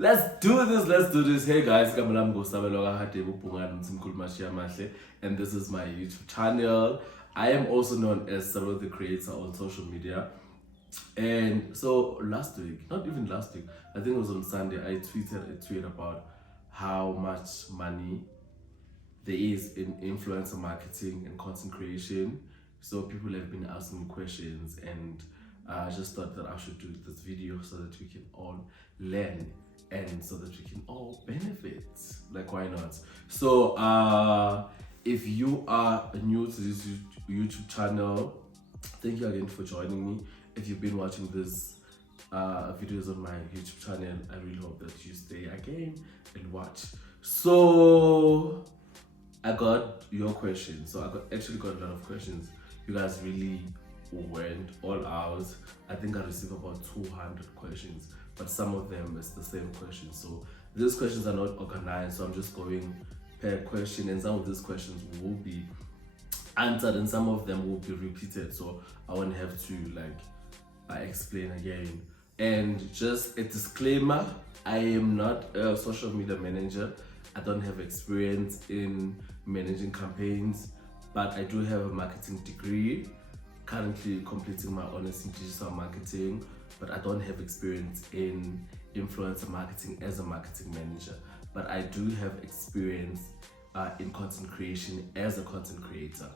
Let's do this. Hey guys, and this is my YouTube channel. I am also known as Sabo the Creator on social media. And so last week, not even last week, I think it was on Sunday, I tweeted a tweet about how much money there is in influencer marketing and content creation. So people have been asking me questions, and I just thought that I should do this video so that we can all learn and so that we can all benefit. Like, why not? So if you are new to this YouTube channel, thank you again for joining me. If you've been watching this videos on my YouTube channel, I really hope that you stay again and watch. So I got your questions. So I actually got a lot of questions. You guys really went all out. I think I received about 200 questions, but some of them is the same questions. So these questions are not organized. So I'm just going per question, and some of these questions will be answered and some of them will be repeated. So I won't have to explain again. And just a disclaimer, I am not a social media manager. I don't have experience in managing campaigns, but I do have a marketing degree, currently completing my honors in digital marketing, but I don't have experience in influencer marketing as a marketing manager. But I do have experience in content creation as a content creator,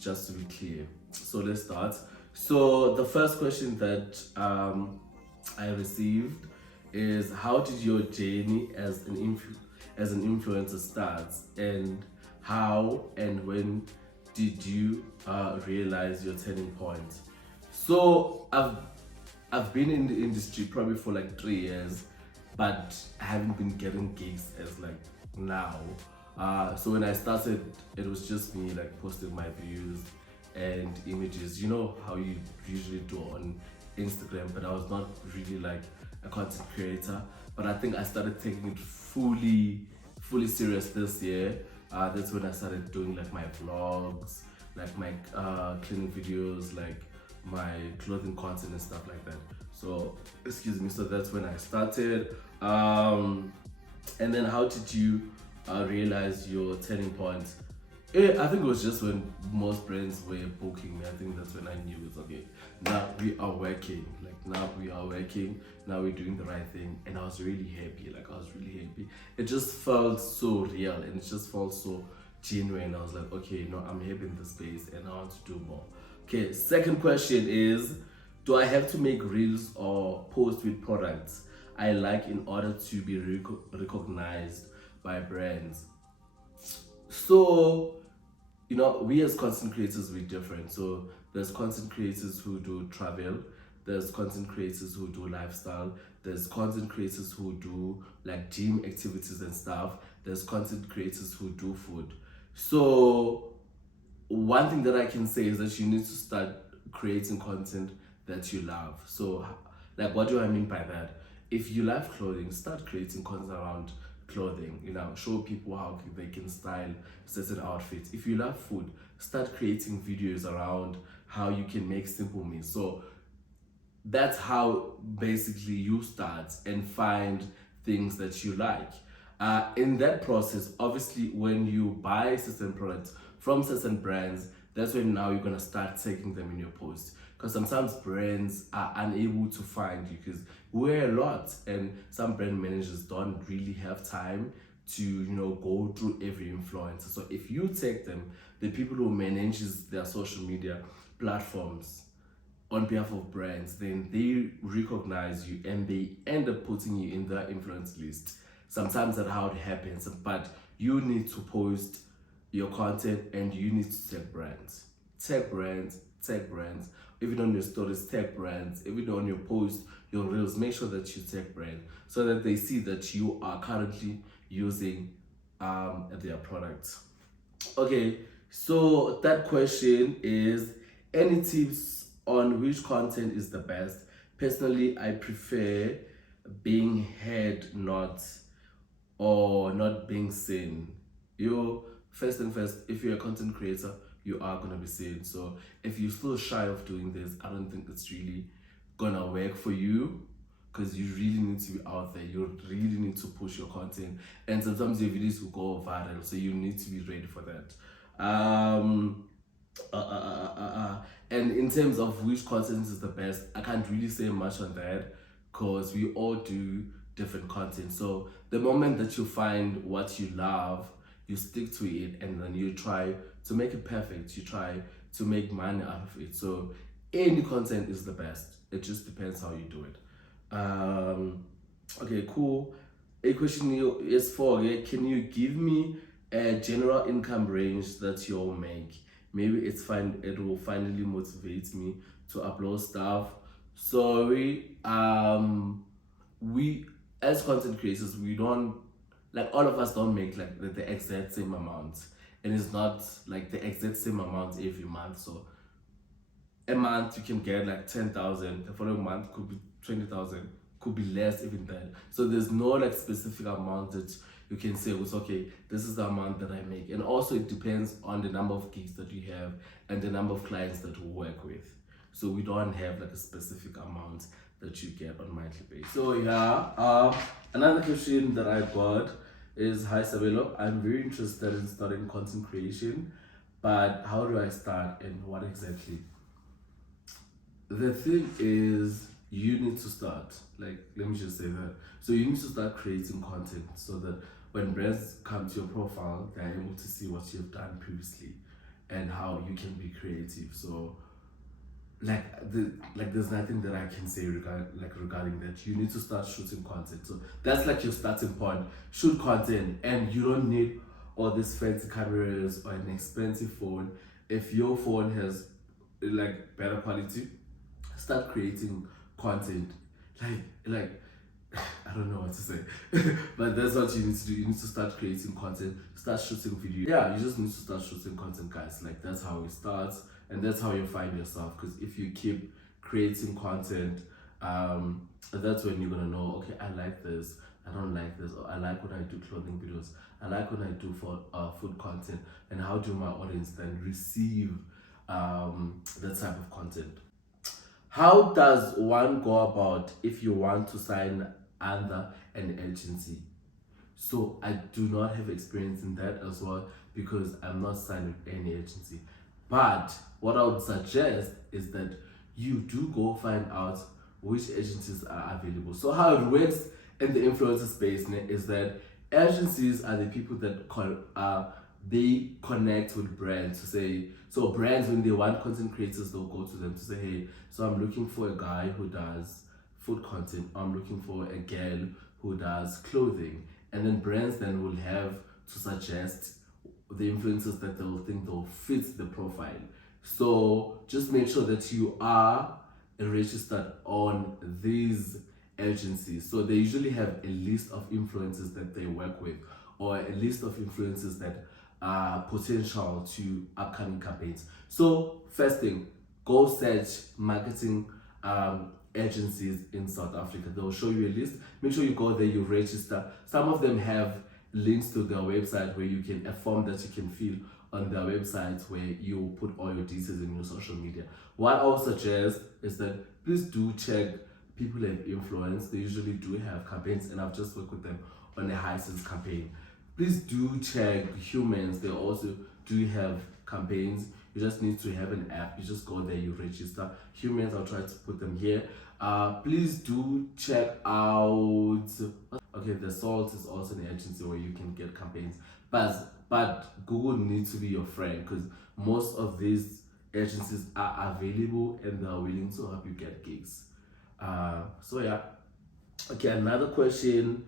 just to be clear. So let's start. So the first question that I received is, how did your journey as an influencer start, and how and when did you realize your turning point? So I've been in the industry probably for like 3 years, but I haven't been getting gigs as like now. So when I started, it was just me like posting my views and images, you know how you usually do on Instagram, but I was not really like a content creator. But I think I started taking it fully serious this year. That's when I started doing like my vlogs, like my cleaning videos, like my clothing content and stuff like that. So excuse me, so that's when I started. And then how did you realize your turning point? I think it was just when most brands were booking me. I think that's when I knew it's okay. Now we are working. Now we're doing the right thing. And I was really happy. It just felt so real and it just felt so genuine. I was like, okay, no, I'm happy in this space and I want to do more. Okay, second question is, do I have to make reels or post with products I like in order to be recognized by brands? So, we as content creators, we're different. So there's content creators who do travel, there's content creators who do lifestyle, there's content creators who do like gym activities and stuff, there's content creators who do food. So one thing that I can say is that you need to start creating content that you love. So like, what do I mean by that? If you love clothing, start creating content around clothing. Show people how they can style certain outfits. If you love food, start creating videos around how you can make simple meals. So that's how basically you start and find things that you like. In that process, obviously, when you buy certain products from certain brands, that's when now you're gonna start taking them in your post. Because sometimes brands are unable to find you because we're a lot, and some brand managers don't really have time to go through every influencer. So if you take them, the people who manages their social media platforms on behalf of brands, then they recognize you and they end up putting you in their influence list. Sometimes that's how it happens, but you need to post your content and you need to tag brands. Even on your stories, tag brands. Even on your post, your reels, make sure that you tag brand so that they see that you are currently using their products. Okay, so that question is, any tips on which content is the best? Personally, I prefer being heard, not being seen. First, if you're a content creator, you are gonna be seen. So if you're still shy of doing this, I don't think it's really gonna work for you. because you really need to be out there. You really need to push your content, and sometimes your videos will go viral, so you need to be ready for that. And in terms of which content is the best, I can't really say much on that because we all do different content. So the moment that you find what you love, you stick to it, and then you try to make it perfect. You try to make money out of it. So any content is the best. It just depends how you do it. Okay, cool. A question is for, yeah, can you give me a general income range that you'll make? Maybe it's fine. It will finally motivate me to upload stuff. Sorry, we as content creators, we don't, like, all of us don't make like the exact same amount, and it's not like the exact same amount every month. So a month you can get like 10,000, the following month could be 20,000, could be less even then. So there's no like specific amount that you can say, it's okay, this is the amount that I make. And also it depends on the number of gigs that you have and the number of clients that we work with. So we don't have like a specific amount that you get on monthly basis. So yeah, another question that I got is, hi Sabelo, I'm very interested in starting content creation, but how do I start and what exactly? The thing is, you need to start. Like, let me just say that. So you need to start creating content so that when brands come to your profile, they're able to see what you've done previously and how you can be creative. So there's nothing that I can say regarding that. You need to start shooting content. So that's like your starting point. Shoot content, and you don't need all these fancy cameras or an expensive phone. If your phone has like better quality, start creating content. Like I don't know what to say. But that's what you need to do. You need to start creating content, start shooting video. Yeah, you just need to start shooting content, guys. Like, that's how it starts, and that's how you find yourself. Because if you keep creating content, that's when you're gonna know, okay, I like this, I don't like this, or I like when I do clothing videos, I like when I do for food content, and how do my audience then receive that type of content. How does one go about if you want to sign under an agency? So I do not have experience in that as well because I'm not signed with any agency. But what I would suggest is that you do go find out which agencies are available. So how it works in the influencer space is that agencies are the people that they connect with brands to say, so brands, when they want content creators, they'll go to them to say, hey, so I'm looking for a guy who does food content, I'm looking for a girl who does clothing, and then brands then will have to suggest the influencers that they'll think they'll fit the profile. So just make sure that you are registered on these agencies. So they usually have a list of influencers that they work with, or a list of influencers that are potential to upcoming campaigns. So first thing, go search marketing agencies in South Africa. They'll show you a list. Make sure you go there, you register. Some of them have links to their website where you can, a form that you can fill on their website where you put all your details in your social media. What I would suggest is that please do check people have influence. They usually do have campaigns, and I've just worked with them on a Hisense campaign. Please do check Humans. They also do have campaigns. You just need to have an app. You just go there, you register. Humans, I'll try to put them here. Please do check out. Okay, The Salt is also an agency where you can get campaigns. But Google needs to be your friend because most of these agencies are available and they're willing to help you get gigs. So yeah. Okay, another question.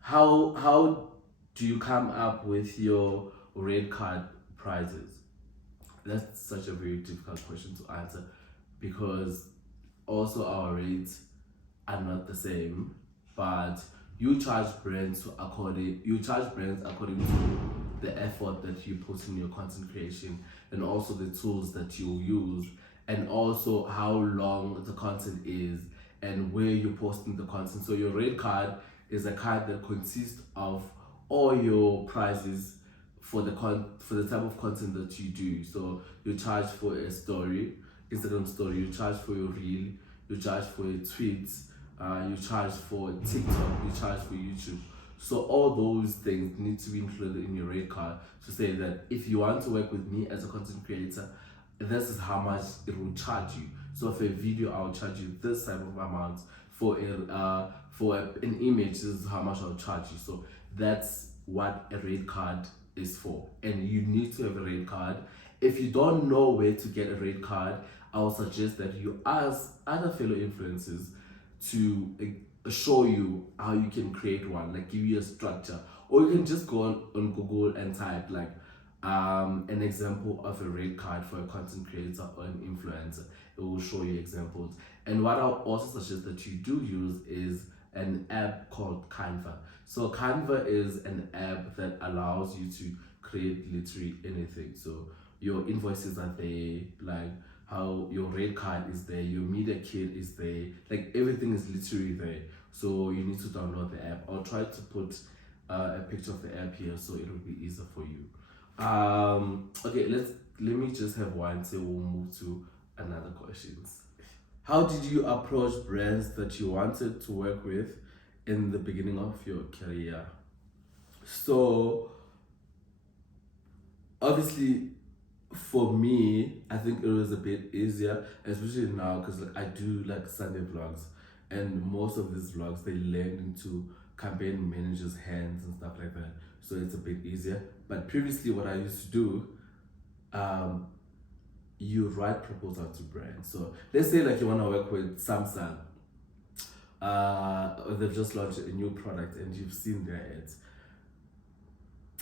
How do you come up with your red card prizes? That's such a very difficult question to answer because also our rates are not the same, but you charge brands according to the effort that you put in your content creation, and also the tools that you use, and also how long the content is and where you're posting the content. So your red card is a card that consists of all your prizes for the type of content that you do. So you charge for a story, Instagram story, you charge for your reel, you charge for your tweets, you charge for TikTok, you charge for YouTube. So all those things need to be included in your rate card to say that if you want to work with me as a content creator, this is how much it will charge you. So for a video, I'll charge you this type of amount. An image, this is how much I'll charge you. So that's what a rate card is for, and you need to have a rate card. If you don't know where to get a rate card, I would suggest that you ask other fellow influencers to show you how you can create one, like give you a structure, or you can just go on Google and type like an example of a rate card for a content creator or an influencer. It will show you examples. And what I'll also suggest that you do use is an app called Canva. So Canva is an app that allows you to create literally anything. So your invoices are there, like how your rate card is there, your media kit is there, like everything is literally there. So you need to download the app. I'll try to put a picture of the app here so it will be easier for you. Okay, let me just have one, so we'll move to another questions. How did you approach brands that you wanted to work with in the beginning of your career? So obviously for me, I think it was a bit easier, especially now because like I do like Sunday vlogs, and most of these vlogs they land into campaign managers' hands and stuff like that. So it's a bit easier. But previously, what I used to do, you write proposal to brands. So let's say like you want to work with Samsung, or they've just launched a new product and you've seen their ads,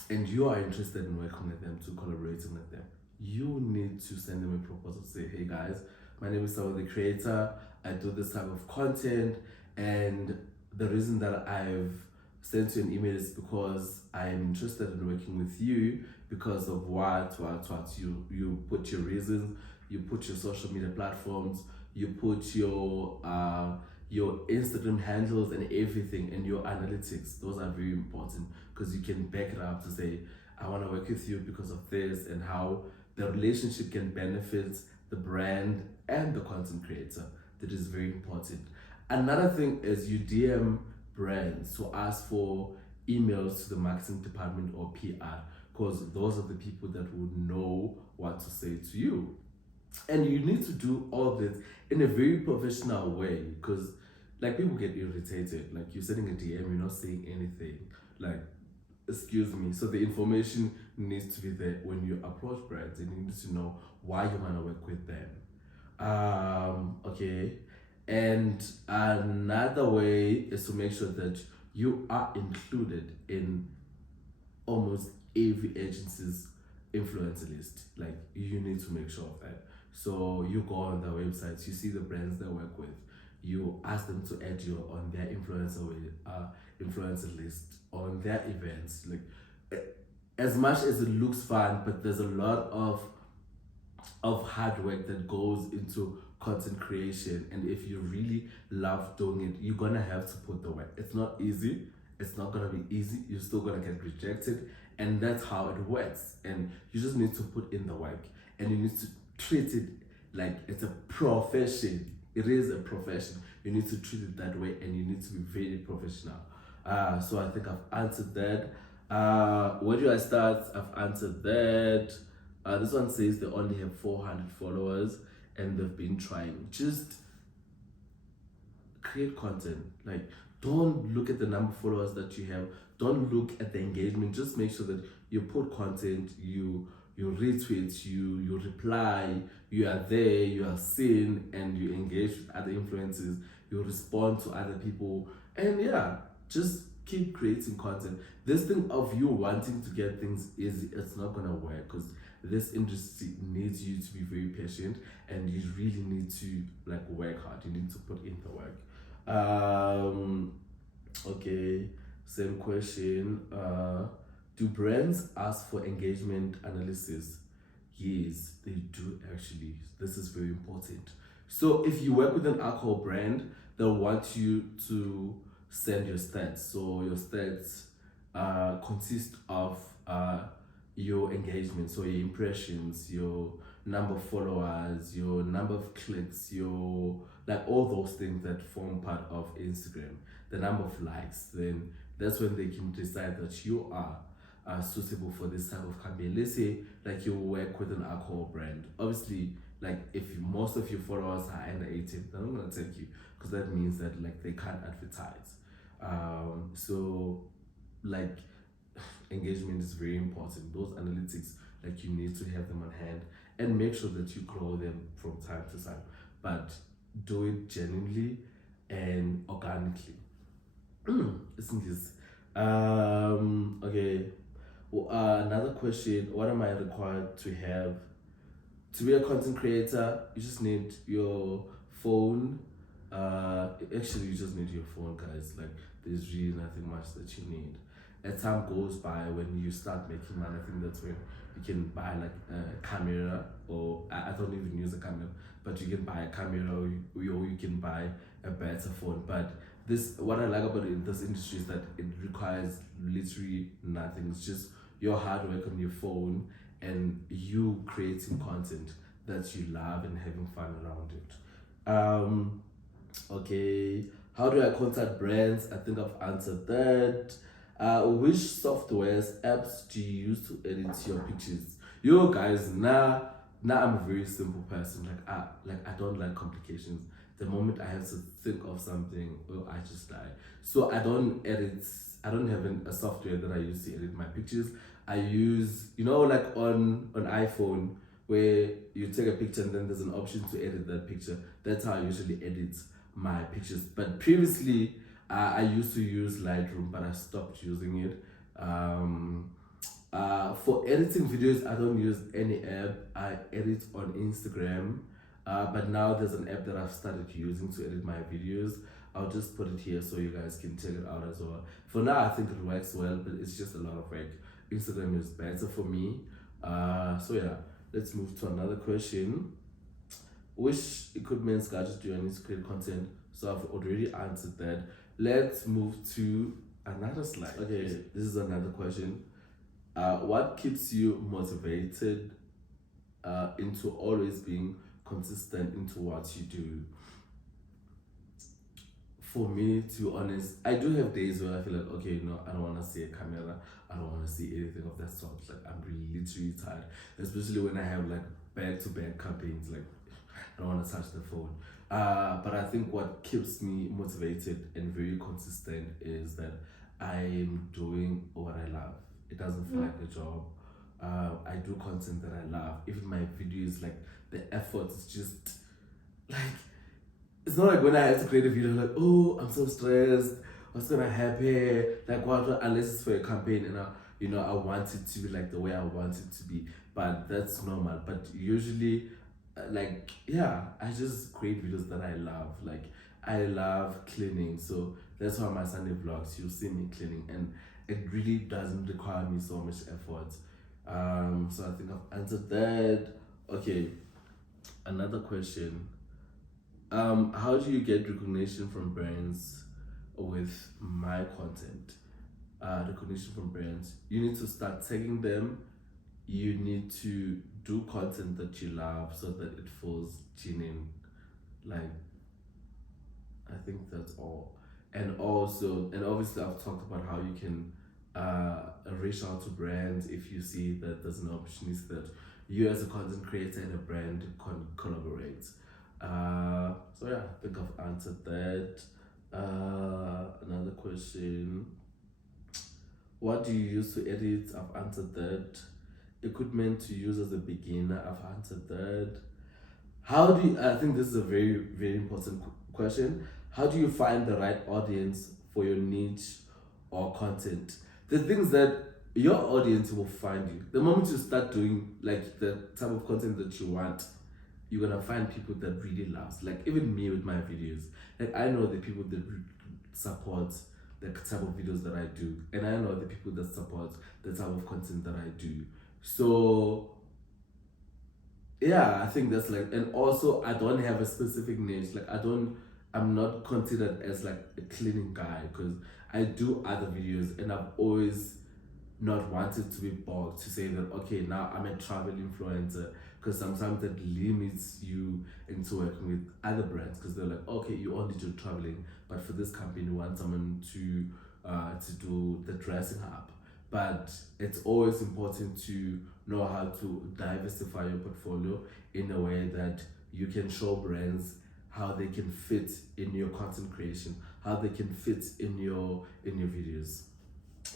and you are interested in working with them, to collaborating with them. You need to send them a proposal. Say, hey guys, my name is Sawa the creator. I do this type of content, and the reason that I've sent you an email is because I am interested in working with you because of what. You put your reasons, you put your social media platforms, you put your Instagram handles and everything, and your analytics. Those are very important because you can back it up to say, I want to work with you because of this, and how the relationship can benefit the brand and the content creator. That is very important. Another thing is you DM brands to ask for emails to the marketing department or PR, because those are the people that would know what to say to you. And you need to do all of this in a very professional way, because like people get irritated. Like you're sending a DM, you're not saying anything. Like, excuse me. So the information needs to be there when you approach brands, and you need to know why you want to work with them. Okay. And another way is to make sure that you are included in almost every agency's influencer list. Like you need to make sure of that. So you go on their websites, you see the brands they work with, you ask them to add you on their influencer list, on their events. Like as much as it looks fun, but there's a lot of hard work that goes into content creation, and if you really love doing it, you're gonna have to put the work. It's not easy. It's not gonna be easy. You're still gonna get rejected, and that's how it works. And you just need to put in the work, and you need to treat it like it's a profession. It is a profession. You need to treat it that way, and you need to be very professional. So I think I've answered that. Where do I start? I've answered that. This one says they only have 400 followers and they've been trying. Just create content. Like, don't look at the number of followers that you have. Don't look at the engagement. Just make sure that you put content, you retweet, you reply, you are there, you are seen, and you engage with other influencers, you respond to other people, and yeah, just keep creating content. This thing of you wanting to get things easy, it's not gonna work, because this industry needs you to be very patient, and you really need to like work hard. You need to put in the work. Okay, same question. Do brands ask for engagement analysis? Yes, they do actually. This is very important. So if you work with an alcohol brand, they'll want you to send your stats. So your stats consist of your engagement, so your impressions, your number of followers, your number of clicks, your like all those things that form part of Instagram, the number of likes, then that's when they can decide that you are suitable for this type of campaign. Let's say like you work with an alcohol brand. Obviously, like if most of your followers are under 18, they're not gonna take you because that means that like they can't advertise. So like engagement is very important. Those analytics, like you need to have them on hand and make sure that you grow them from time to time. But do it genuinely and organically. Isn't this? Okay. Well, another question: what am I required to have to be a content creator? You just need your phone. Actually, you just need your phone, guys. Like, there's really nothing much that you need. As time goes by, when you start making money, I think that's when you can buy like a camera, or I don't even use a camera, but you can buy a camera, or you can buy a better phone. But this, what I like about this industry is that it requires literally nothing. It's just your hard work on your phone and you creating content that you love and having fun around it. Okay, how do I contact brands? I think I've answered that. Which softwares, apps do you use to edit your pictures? Yo, guys, now I'm a very simple person. I don't like complications. The moment I have to think of something, oh, I just die. So I don't edit. I don't have a software that I use to edit my pictures. I use, like on iPhone, where you take a picture and then there's an option to edit that picture. That's how I usually edit my pictures. But previously, I used to use Lightroom, but I stopped using it. For editing videos, I don't use any app. I edit on Instagram. But now there's an app that I've started using to edit my videos. I'll just put it here so you guys can check it out as well. For now, I think it works well, but it's just a lot of work. Instagram is better for me. So yeah, let's move to another question. Which equipment gadgets do I need to create content? So I've already answered that. Let's move to another slide. Okay, this is another question. What keeps you motivated into always being consistent into what you do? For me, to be honest, I do have days where I feel like, okay, no, I don't want to see a camera. I don't want to see anything of that sort. Like, I'm really literally tired, especially when I have like back-to-back campaigns. Like, I don't want to touch the phone. But I think what keeps me motivated and very consistent is that I'm doing what I love. It doesn't feel like a job. I do content that I love. Even my videos, like the effort is just like, it's not like when I have to create a video, like, oh, I'm so stressed. What's gonna happen? Like, what? Unless it's for a campaign, and I want it to be like the way I want it to be. But that's normal. But usually, I just create videos that I love. Like, I love cleaning, so that's why my Sunday vlogs, you'll see me cleaning, and it really doesn't require me so much effort. So I think I've answered that. Okay, another question. How do you get recognition from brands with my content? Recognition from brands. You need to start tagging them. You need to do content that you love so that it feels genuine. Like, I think that's all. And obviously, I've talked about how you can reach out to brands if you see that there's an opportunity that you as a content creator and a brand can collaborate. So yeah, I think I've answered that. Another question. What do you use to edit? I've answered that. Equipment to use as a beginner, I've answered that. I think this is a very, very important question. How do you find the right audience for your niche or content? The things that your audience will find you. The moment you start doing like the type of content that you want, you're gonna find people that really loves. Like, even me with my videos. Like, I know the people that support the type of videos that I do, and I know the people that support the type of content that I do. So yeah, I think that's like, and also I don't have a specific niche. Like, I'm not considered as like a cleaning guy because I do other videos, and I've always not wanted to be bogged to say that, okay, now I'm a travel influencer, because sometimes that limits you into working with other brands because they're like, okay, you only do traveling, but for this company, we want someone to do the dressing up. But it's always important to know how to diversify your portfolio in a way that you can show brands how they can fit in your content creation, how they can fit in your videos.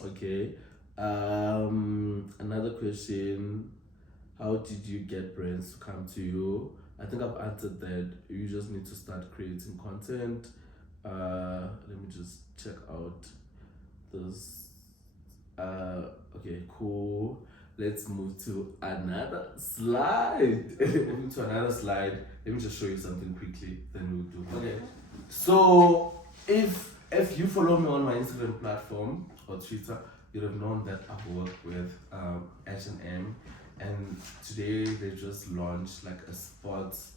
Okay. Another question: how did you get brands to come to you? I think I've answered that. You just need to start creating content. Let me just check out this. Okay, cool. Let's move to another slide. Moving to another slide. Let me just show you something quickly. Then we'll do. Okay. So if you follow me on my Instagram platform or Twitter, you'd have known that I've worked with H&M, and today they just launched like a sports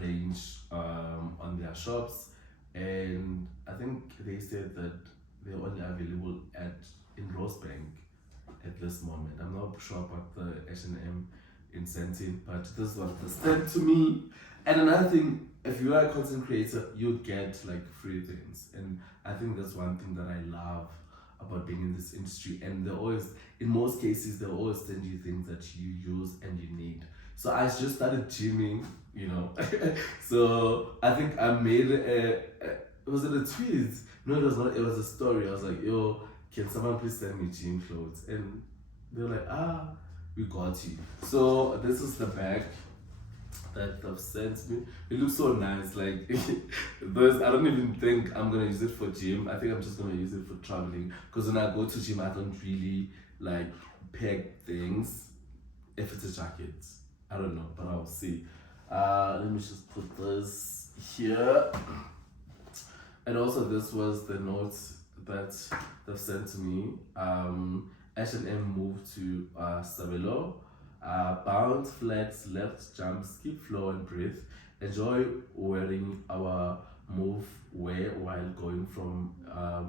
range on their shops, and I think they said that they're only available in Rosebank at this moment. I'm not sure about the H&M incentive, but this is what they said to me. And another thing, if you are a content creator, you'd get like free things, and I think that's one thing that I love about being in this industry. And they're always, in most cases, they'll always send you things that you use and you need. So I just started gymming, you know. So I think I made was it a tweet? No, it was not. It was a story. I was like, yo, can someone please send me gym clothes? And they're like, we got you. So this is the bag that they've sent me. It looks so nice. Like those, I don't even think I'm gonna use it for gym. I think I'm just gonna use it for traveling. Because when I go to gym, I don't really like pack things. If it's a jacket, I don't know, but I'll see. Let me just put this here. And also, this was the notes that they've sent to me. H&M moved to Sabelo. Bounce, flex, left, jump, skip, flow, and breathe. Enjoy wearing our move wear while going from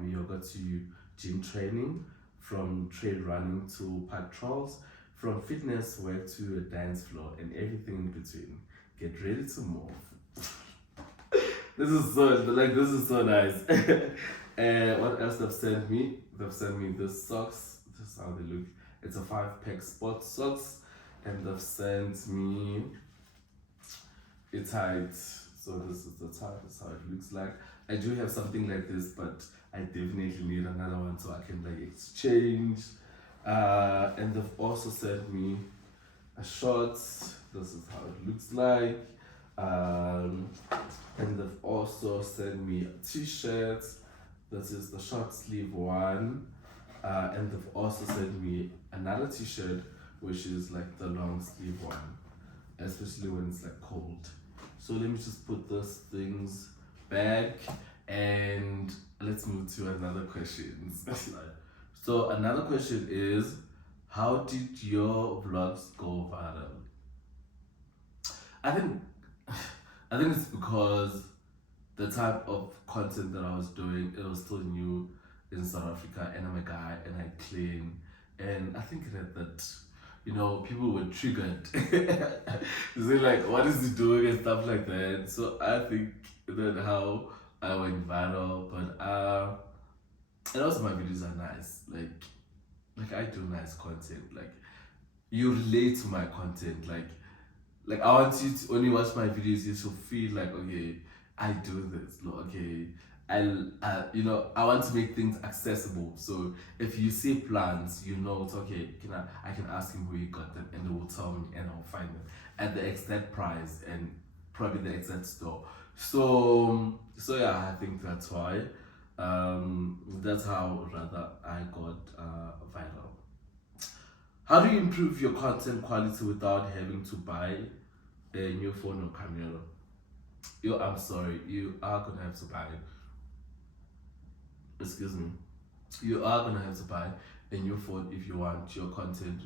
yoga to gym training, from trail running to park trolls, from fitness wear to a dance floor, and everything in between. Get ready to move. This is so nice. And what else they've sent me? They've sent me this socks. This is how they look. It's a 5-pack sport socks, and they've sent me a tight. So this is the type. That's how it looks like. I do have something like this, but I definitely need another one so I can like exchange. And they've also sent me a shorts. This is how it looks like. And they've also sent me t-shirts. This is the short sleeve one. And they've also sent me another t-shirt, which is like the long sleeve one, especially when it's like cold. So let me just put those things back, and let's move to another question. So another question is, how did your vlogs go viral? I think it's because the type of content that I was doing, it was still new in South Africa, and I'm a guy and I clean, and I think that people were triggered. They're like, what is he doing and stuff like that. So I think that how I went viral, but and also my videos are nice. Like I do nice content. Like you relate to my content. Like I want you to only watch my videos, you should feel like, okay, I do this. Look, okay, I want to make things accessible. So if you see plants, it's okay. I can ask him where he got them, and they will tell me, and I'll find them at the exact price and probably the exact store. So yeah, I think that's why. That's how rather I got viral. How do you improve your content quality without having to buy a new phone or camera? I'm sorry, you are gonna have to buy. Excuse me. You are gonna have to buy a new phone if you want your content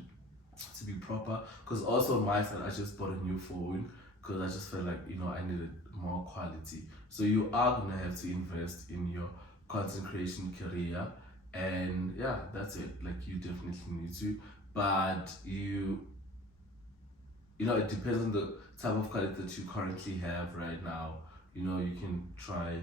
to be proper. Because also on my side, I just bought a new phone because I just felt like I needed more quality. So you are gonna have to invest in your content creation career, and yeah, that's it. Like you definitely need to, but you it depends on the type of quality that you currently have right now. You can try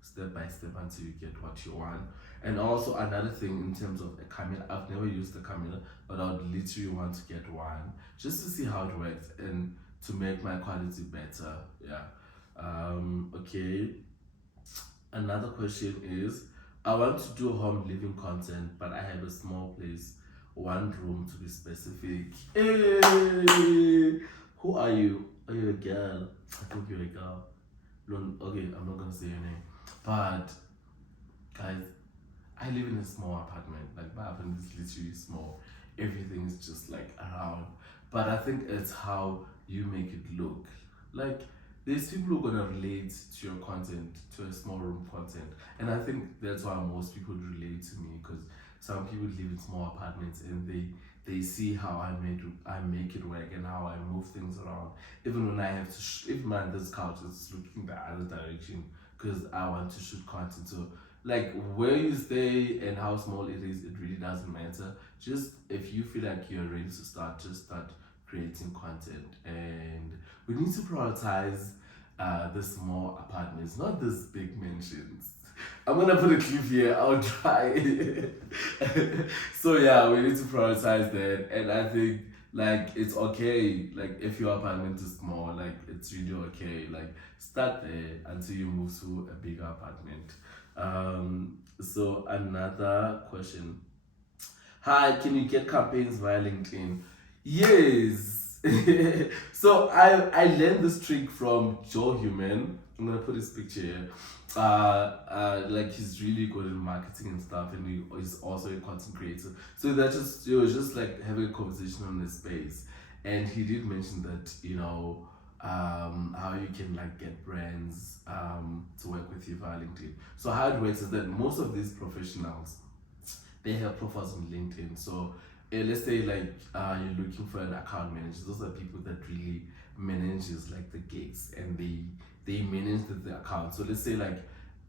step by step until you get what you want. And also another thing in terms of a camera, I've never used a camera, but I would literally want to get one just to see how it works and to make my quality better. Yeah. Okay. Another question is, I want to do home living content, but I have a small place, one room to be specific. Hey, who are you? Are you a girl? I think you're a girl. Okay, I'm not gonna say your name, but guys, I live in a small apartment. Like my apartment is literally small. Everything is just like around. But I think it's how you make it look. Like there's people who are gonna relate to your content, to a small room content. And I think that's why most people relate to me, because some people live in small apartments and they see how I make it work and how I move things around. Even when I have to even man, this couch is looking the other direction because I want to shoot content. So like where you stay and how small it is, it really doesn't matter. Just if you feel like you're ready to start, just start creating content. And we need to prioritize the small apartments, not these big mansions. I'm gonna put a clip here. I'll try. So yeah, we need to prioritize that, and I think like it's okay. Like if your apartment is small, like it's really okay. Like start there until you move to a bigger apartment. So another question. Hi, can you get campaigns via LinkedIn? Yes. So I learned this trick from Joe Human. I'm gonna put his picture here. Like he's really good in marketing and stuff, and he's also a content creator. So that just it was just like having a conversation on this space, and he did mention that how you can like get brands to work with you via LinkedIn. So how it works is that most of these professionals, they have profiles on LinkedIn. So let's say like you're looking for an account manager. Those are people that really manages like the gigs, and they manage the account. So let's say like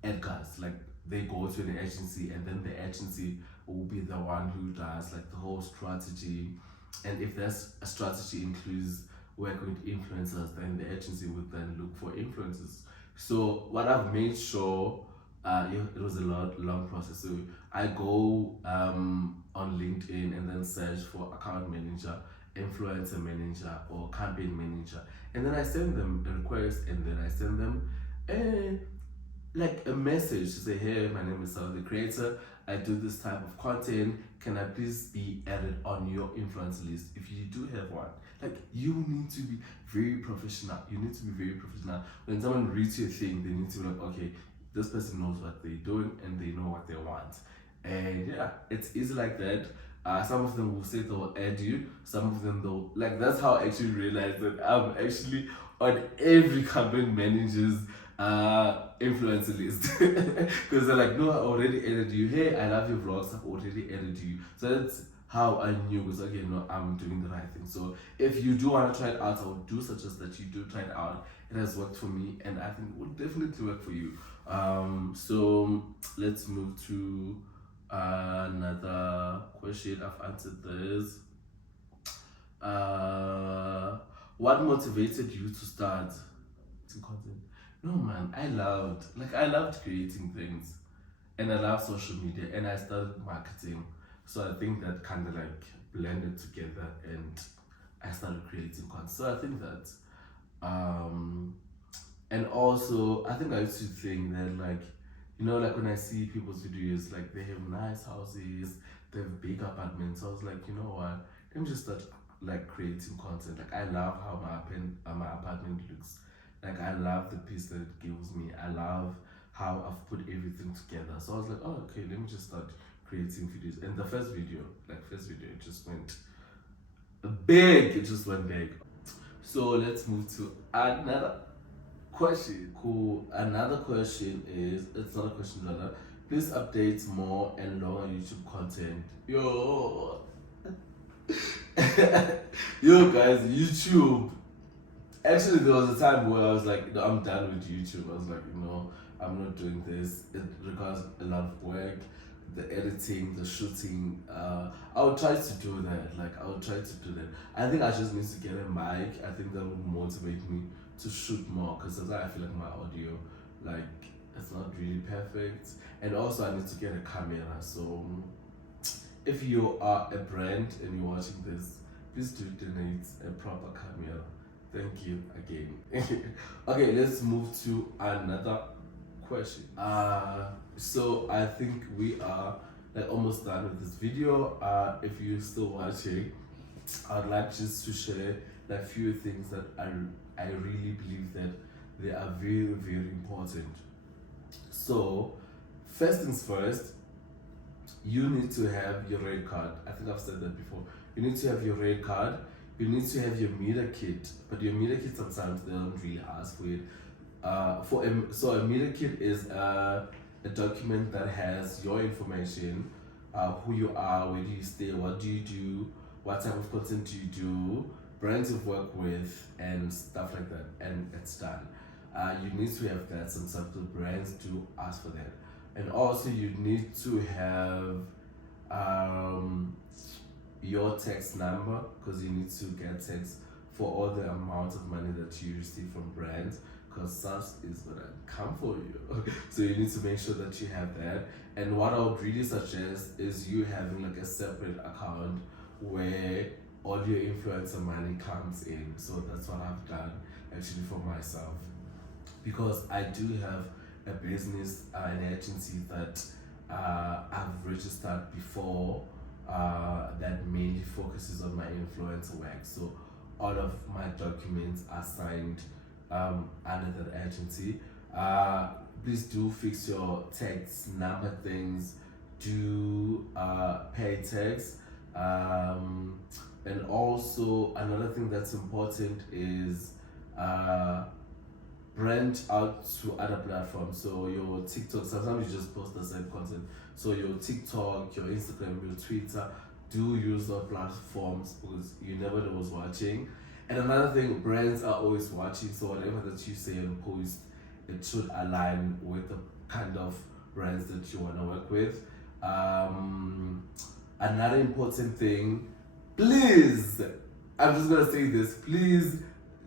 Edgar's, like they go to an agency, and then the agency will be the one who does like the whole strategy. And if that a strategy includes working with influencers, then the agency would then look for influencers. So what I've made sure, it was a long process. So I go on LinkedIn and then search for account manager, influencer manager, or campaign manager, and then I send them a request, and then I send them a like a message to say, hey, my name is Sarah the creator. I do this type of content. Can I please be added on your influence list if you do have one? Like you need to be very professional. You need to be very professional. When someone reads your thing, they need to be like, okay, this person knows what they're doing and they know what they want. And yeah, it's easy like that. Some of them will say they'll add you. Some of them they'll like. That's how I actually realized that I'm actually on every campaign manager's influencer list because they're like, no, I already added you. Hey, I love your vlogs. I've already added you. So that's how I knew was okay. No, I'm doing the right thing. So if you do want to try it out, I would do suggest that you do try it out. It has worked for me, and I think it would definitely work for you. So let's move to another question. I've answered this. What motivated you to start content? No man, I loved creating things, and I love social media, and I started marketing. So I think that kind of like blended together, and I started creating content. So I think that and also I think I used to think that like like when I see people's videos, like they have nice houses, they have big apartments. So I was like, you know what, let me just start like creating content. Like I love how my apartment looks. Like I love the peace that it gives me. I love how I've put everything together. So I was like, oh okay, let me just start creating videos. And the first video, it just went big. It just went big. So let's move to another question. Cool. Another question is, it's not a question rather. Please update more and longer YouTube content. Yo. Yo guys, YouTube. Actually, there was a time where I was like, no, I'm done with YouTube. I was like, I'm not doing this. It requires a lot of work. the editing, the shooting. I would try to do that. Like I would try to do that. I think I just need to get a mic. I think that would motivate me to shoot more because sometimes I feel like my audio, like it's not really perfect. And also I need to get a camera. So if you are a brand and you're watching this, please do donate a proper camera. Thank you again. Okay, let's move to another question. So I think we are like almost done with this video. If you're still watching, I'd like just to share like few things that I really believe that they are very very important. So first things first, you need to have your red card. I think I've said that before. You need to have your red card. You need to have your meter kit, but your meter kit sometimes they don't really ask for it. So a meter kit is a document that has your information, who you are, where do you stay, what do you do, what type of content do you do, brands you've worked with, and stuff like that, and it's done. You need to have that. Sometimes the brands do ask for that, and also you need to have your tax number because you need to get tax for all the amount of money that you receive from brands because SARS is gonna come for you. So you need to make sure that you have that. And what I would really suggest is you having like a separate account where all your influencer money comes in. So that's what I've done actually for myself because I do have a business, an agency that I've registered before that mainly focuses on my influencer work. So all of my documents are signed under that agency. Please do fix your tax number things. Do pay tax. And also another thing that's important is branch out to other platforms. So your TikTok, sometimes you just post the same content. So your TikTok, your Instagram, your Twitter, do use those platforms because you never know who's watching. And another thing, brands are always watching. So whatever that you say and post, it should align with the kind of brands that you want to work with. Another important thing, please, I'm just gonna say this, please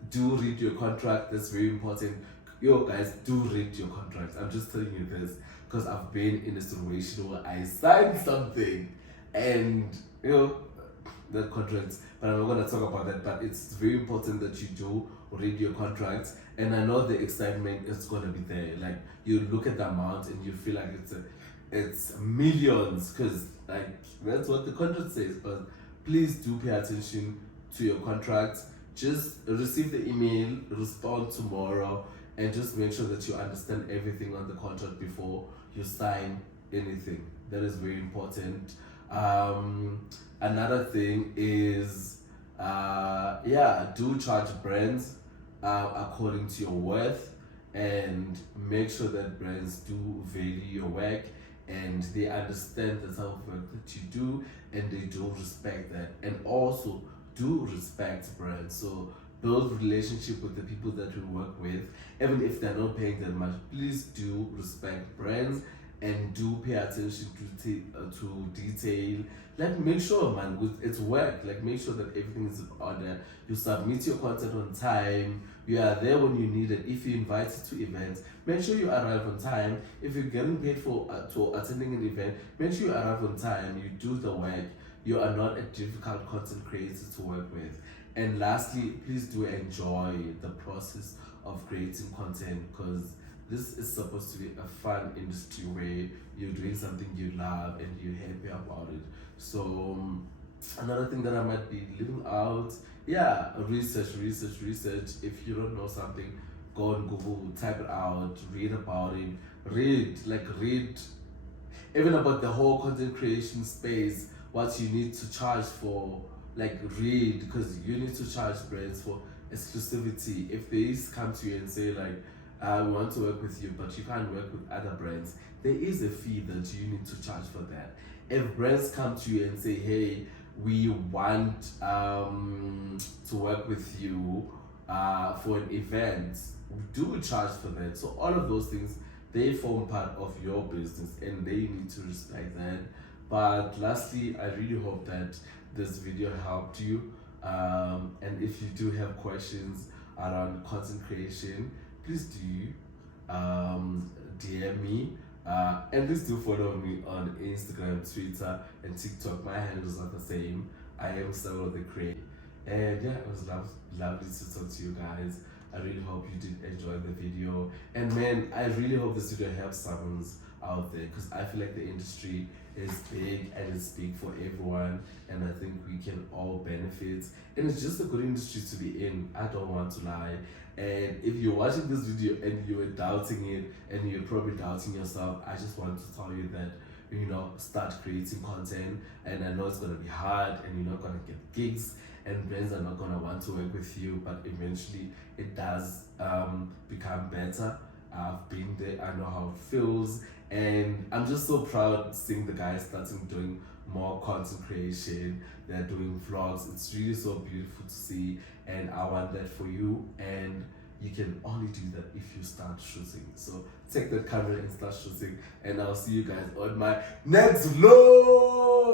do read your contract. That's very important. Yo guys, do read your contract. I'm just telling you this because I've been in a situation where I signed something and that contract, but I'm not gonna talk about that. But it's very important that you do read your contract, and I know the excitement is gonna be there. Like you look at the amount and you feel like it's millions because like that's what the contract says. But please do pay attention to your contract. Just receive the email, respond tomorrow, and just make sure that you understand everything on the contract before you sign anything. That is very important. Another thing is, do charge brands according to your worth, and make sure that brands do value your work and they understand the type of work that you do and they do respect that. And also do respect brands. So build relationship with the people that we work with, even if they're not paying that much. Please do respect brands and do pay attention to detail. Like make sure, man, with it's work. Like make sure that everything is in order. You submit your content on time. You are there when you need it. If you're invited to events, make sure you arrive on time. If you're getting paid for to attending an event, make sure you arrive on time. You do the work. You are not a difficult content creator to work with. And lastly, please do enjoy the process of creating content because this is supposed to be a fun industry where you're doing something you love and you're happy about it. So another thing that I might be leaving out, research. If you don't know something, go on Google, type it out, read about it, read even about the whole content creation space, what you need to charge for, like read, because you need to charge brands for exclusivity. If they come to you and say like, we want to work with you, but you can't work with other brands, there is a fee that you need to charge for that. If brands come to you and say, hey, we want to work with you for an event, do charge for that. So all of those things they form part of your business and they need to respect that. But lastly, I really hope that this video helped you. And if you do have questions around content creation, please do DM me. And please do follow me on Instagram, Twitter, and TikTok. My handles are the same. I am Samuel the Creator. And yeah, it was lovely to talk to you guys. I really hope you did enjoy the video. And man, I really hope this video helps someone out there, because I feel like the industry is big and it's big for everyone, and I think we can all benefit. And it's just a good industry to be in. I don't want to lie. And if you're watching this video and you were doubting it and you're probably doubting yourself, I just want to tell you that, you know, start creating content. And I know it's gonna be hard and you're not gonna get gigs and brands are not gonna want to work with you, but eventually it does become better. I've been there, I know how it feels, and I'm just so proud seeing the guys starting doing more content creation. They're doing vlogs. It's really so beautiful to see, and I want that for you. And you can only do that if you start shooting. So take that camera and start shooting, and I'll see you guys on my next vlog.